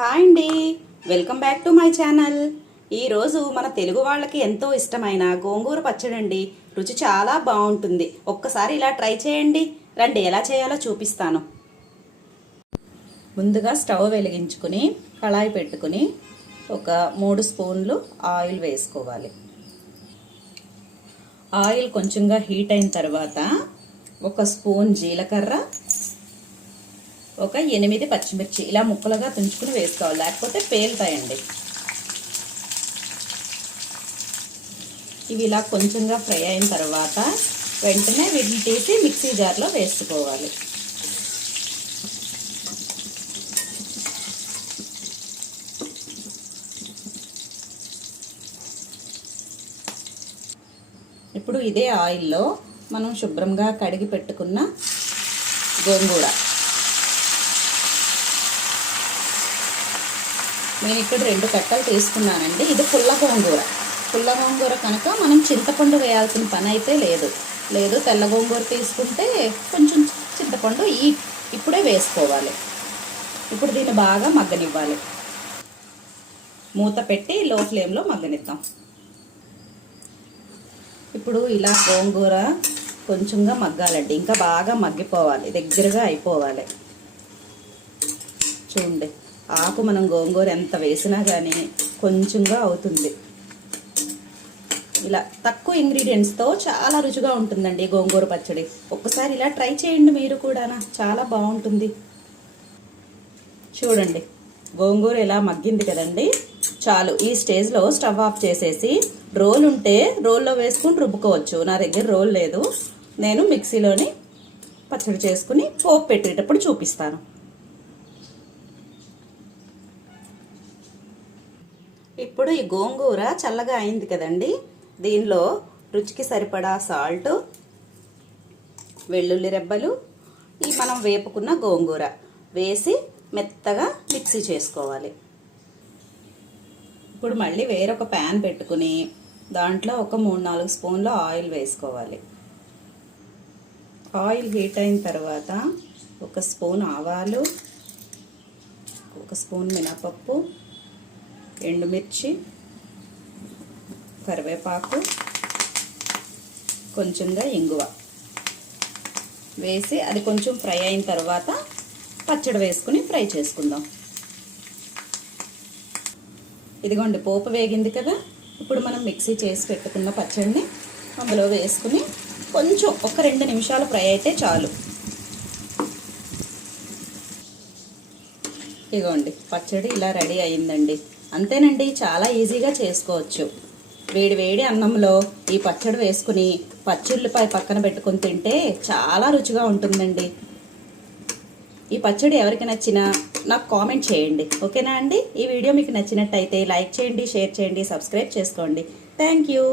Hi అండి. Welcome back to my channel. ఈరోజు మన తెలుగు వాళ్ళకి ఎంతో ఇష్టమైన గోంగూర పచ్చడి అండి. రుచి చాలా బాగుంటుంది. ఒక్కసారి ఇలా ట్రై చేయండి. రండి ఎలా చేయాలో చూపిస్తాను. ముందుగా స్టవ్ వెలిగించుకుని కళాయి పెట్టుకుని ఒక మూడు స్పూన్లు ఆయిల్ వేసుకోవాలి. ఆయిల్ కొంచెంగా హీట్ అయిన తర్వాత ఒక స్పూన్ జీలకర్ర ఒక ఎనిమిది పచ్చిమిర్చి ఇలా ముక్కలుగా తుంచుకుని వేసుకోవాలి. లేకపోతే పేలుతాయండి. ఇవి ఇలా కొంచెంగా ఫ్రై అయిన తర్వాత వెంటనే వీటిని తీసి మిక్సీ జార్లో వేసుకోవాలి. ఇప్పుడు ఇదే ఆయిల్లో మనం శుభ్రంగా కడిగి పెట్టుకున్న గోంగూర. నేను ఇక్కడ రెండు కట్టలు తీసుకున్నానండి. ఇది పుల్ల గోంగూర. పుల్ల గోంగూర కనుక మనం చింతపండు వేయాల్సిన పని అయితే లేదు. లేదు తెల్ల గోంగూర తీసుకుంటే కొంచెం చింతపండు ఈ ఇప్పుడే వేసుకోవాలి. ఇప్పుడు దీన్ని బాగా మగ్గనివ్వాలి. మూత పెట్టి లో ఫ్లేమ్లో మగ్గనిద్దాం. ఇప్పుడు ఇలా గోంగూర కొంచెంగా మగ్గాలండి. ఇంకా బాగా మగ్గిపోవాలి. దగ్గరగా అయిపోవాలి. చూడండి. ఆకు మనం గోంగూర ఎంత వేసినా కానీ కొంచెంగా అవుతుంది. ఇలా తక్కువ ఇంగ్రీడియంట్స్తో చాలా రుచిగా ఉంటుందండి గోంగూర పచ్చడి. ఒక్కసారి ఇలా ట్రై చేయండి మీరు కూడా చాలా బాగుంటుంది. చూడండి గోంగూర ఇలా మగ్గింది కదండి. చాలు ఈ స్టేజ్లో స్టవ్ ఆఫ్ చేసేసి రోల్ ఉంటే రోల్లో వేసుకుని రుబ్బుకోవచ్చు. నా దగ్గర రోల్ లేదు. నేను మిక్సీలోని పచ్చడి చేసుకుని పోపు పెట్టేటప్పుడు చూపిస్తాను. ఇప్పుడు ఈ గోంగూర చల్లగా అయింది కదండి. దీనిలో రుచికి సరిపడా సాల్ట్ వెల్లుల్లి రెబ్బలు ఈ మనం వేపుకున్న గోంగూర వేసి మెత్తగా మిక్సీ చేసుకోవాలి. ఇప్పుడు మళ్ళీ వేరొక ప్యాన్ పెట్టుకుని దాంట్లో ఒక మూడు నాలుగు స్పూన్ల ఆయిల్ వేసుకోవాలి. ఆయిల్ హీట్ అయిన తర్వాత ఒక స్పూన్ ఆవాలు ఒక స్పూన్ మినపప్పు ఎండుమిర్చి కరివేపాకు కొంచెంగా ఇంగువ వేసి అది కొంచెం ఫ్రై అయిన తర్వాత పచ్చడి వేసుకుని ఫ్రై చేసుకుందాం. ఇదిగోండి పోపు వేగింది కదా? ఇప్పుడు మనం మిక్సీ చేసి పెట్టుకున్న పచ్చడిని అందులో వేసుకుని కొంచెం ఒక రెండు నిమిషాలు ఫ్రై అయితే చాలు. ఇదిగోండి పచ్చడి ఇలా రెడీ అయిందండి. అంతేనండి చాలా ఈజీగా చేసుకోవచ్చు. వేడి వేడి అన్నంలో ఈ పచ్చడి వేసుకుని పచ్చిళ్ళపై పక్కన పెట్టుకొని తింటే చాలా రుచిగా ఉంటుందండి. ఈ పచ్చడి ఎవరికి నచ్చినా నాకు కామెంట్ చేయండి. ఓకేనా అండి? ఈ వీడియో మీకు నచ్చినట్టయితే లైక్ చేయండి షేర్ చేయండి సబ్స్క్రైబ్ చేసుకోండి. Thank you.